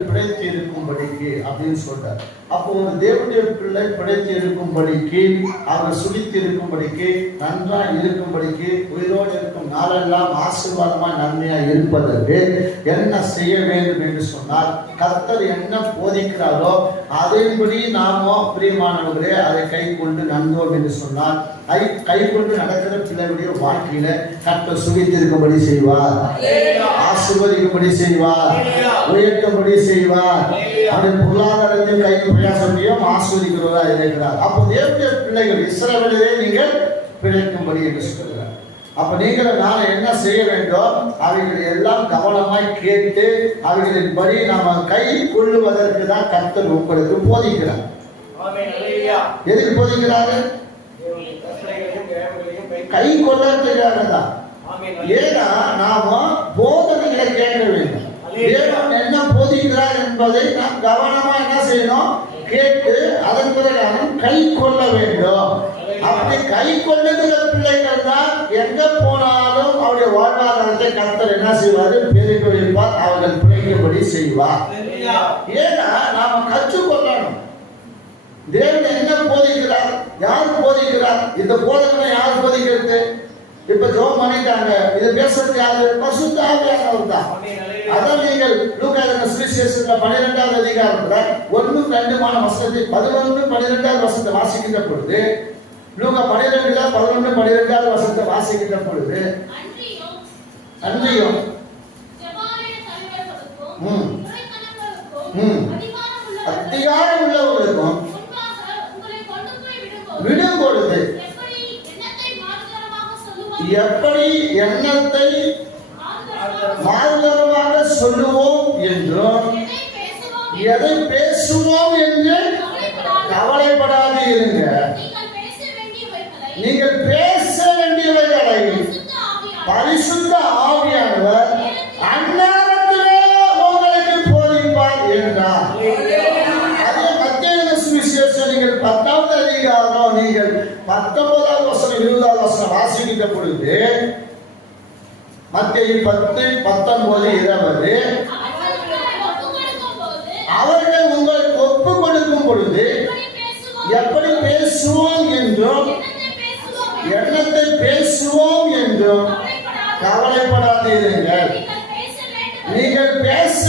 பிழைத்து இருக்கும்படிக்கு அப்படின்னு சொல்றார். அப்போ ஒரு தேவனுடைய பிள்ளை பிழைத்து இருக்கும்படிக்கு, அவர் சுழித்து இருக்கும்படிக்கு, நன்றா இருக்கும்படிக்கு, உயிரோடு இருக்கும் நாளெல்லாம் ஆசீர்வாதமா நன்மையா இருப்பதற்கு என்ன செய்ய வேண்டும் என்று சொன்னால், கர்த்தர் என்ன போதிக்கிறாரோ அதன்படி நாமோ பிரியமானவர்களே அதை கை கொண்டு நடந்தோம் என்று சொன்னால், கை கொண்டு நடக்கிற பிள்ளைகளுடைய வாழ்க்கையில கர்த்தர் சுழித்திருக்கும்படி செய்வார், ஆசீர்வதிக்கும்படி செய்வார், உயர்த்தும்படி செய்வார். அவருடைய பொருளாதாரத்தில் கை பிரயாசத்தையும் ஆஸ்வதிக்கிறதா இருக்கிறார். அப்போ தேவனுடைய பிள்ளைகள் இஸ்ரவேலிலே நீங்கள் பிழைக்கும்படி என்று சொல்கிறார். அப்ப நீங்கள் நான் என்ன செய்ய வேண்டும்? அவைகளை எல்லாம் கவனமாய் கேட்டு அவைகளின் படி நாம கை கொள்ளுவதற்கு தான் கர்த்தர் உங்களுக்கு போதிக்கிறார். எதுக்கு போதிக்கிறாரு? கை கொள்ளுறதுக்காக தான். ஏன்னா நாம போதனைகளை கேட்க வேண்டும். தேவன் என்ன போதிக்கிறார் என்பதை நாம் கவனமா என்ன செய்யணும்? கேட்டு அதன் பிறகு கை கொள்ள வேண்டும். அப்படி கை கொள்ளுகிற பிள்ளைகள் தான் எங்க போனாலும் அவருடைய வாழ்வாதாரத்தை கர்த்தர் என்ன செய்வாரு? பெருக வைப்பார், அவர்கள் பிழைக்கும்படி செய்வார். ஏன்னா நாம கற்றுக்கொள்ளணும். தேவன் என்ன போதிக்கிறார்? யார் போதிக்கிறார்? இந்த போதனை யார் போதிக்கிறது? இப்ப ஜோம் பண்ணிட்டாங்க, இது பேசுறது யாரு? பரிசுத்த ஆவியானவர் தான். அதான் நீங்கள் லூக்கா சுவிசேஷத்துல 12வது அதிகாரத்துல 1-2 வசனத்தை 11-12 வசனத்தை வாசிக்கின்ற பொழுது, லூக்கா 12ல 11-12 வசனத்தை வாசிக்கின்ற பொழுது, அன்றியும் அதிகாரம் உள்ளவர்களுக்கும் விடும் பொழுது எப்படி எண்ணத்தை மாறுதரமாக சொல்லுவோம் என்றும் எதை பேசுவோம் என்று கவலைப்படாது இருங்க. நீங்கள் பேச வேண்டியவைகளை பரிசுத்த ஆவியானவர் அந்நேரத்திலே உங்களுக்கு போதிப்பார் என்றார். அதே மத்தேயு சுவிசேஷம் நீங்கள் 10வது அதிகாரம் நீங்கள் 19வது வசனம் 20வது வசனம் வாசிக்கின்ற பொழுது, மத்தேயு 10:19-20 அவர்கள் உங்களுக்கு ஒப்பு கொடுக்கும் பொழுது எப்படி பேசுவோம் என்றும் எண்ணத்தை பேசுவோம் என்றும் கவலைப்படாதீர்கள். நீங்கள் பேச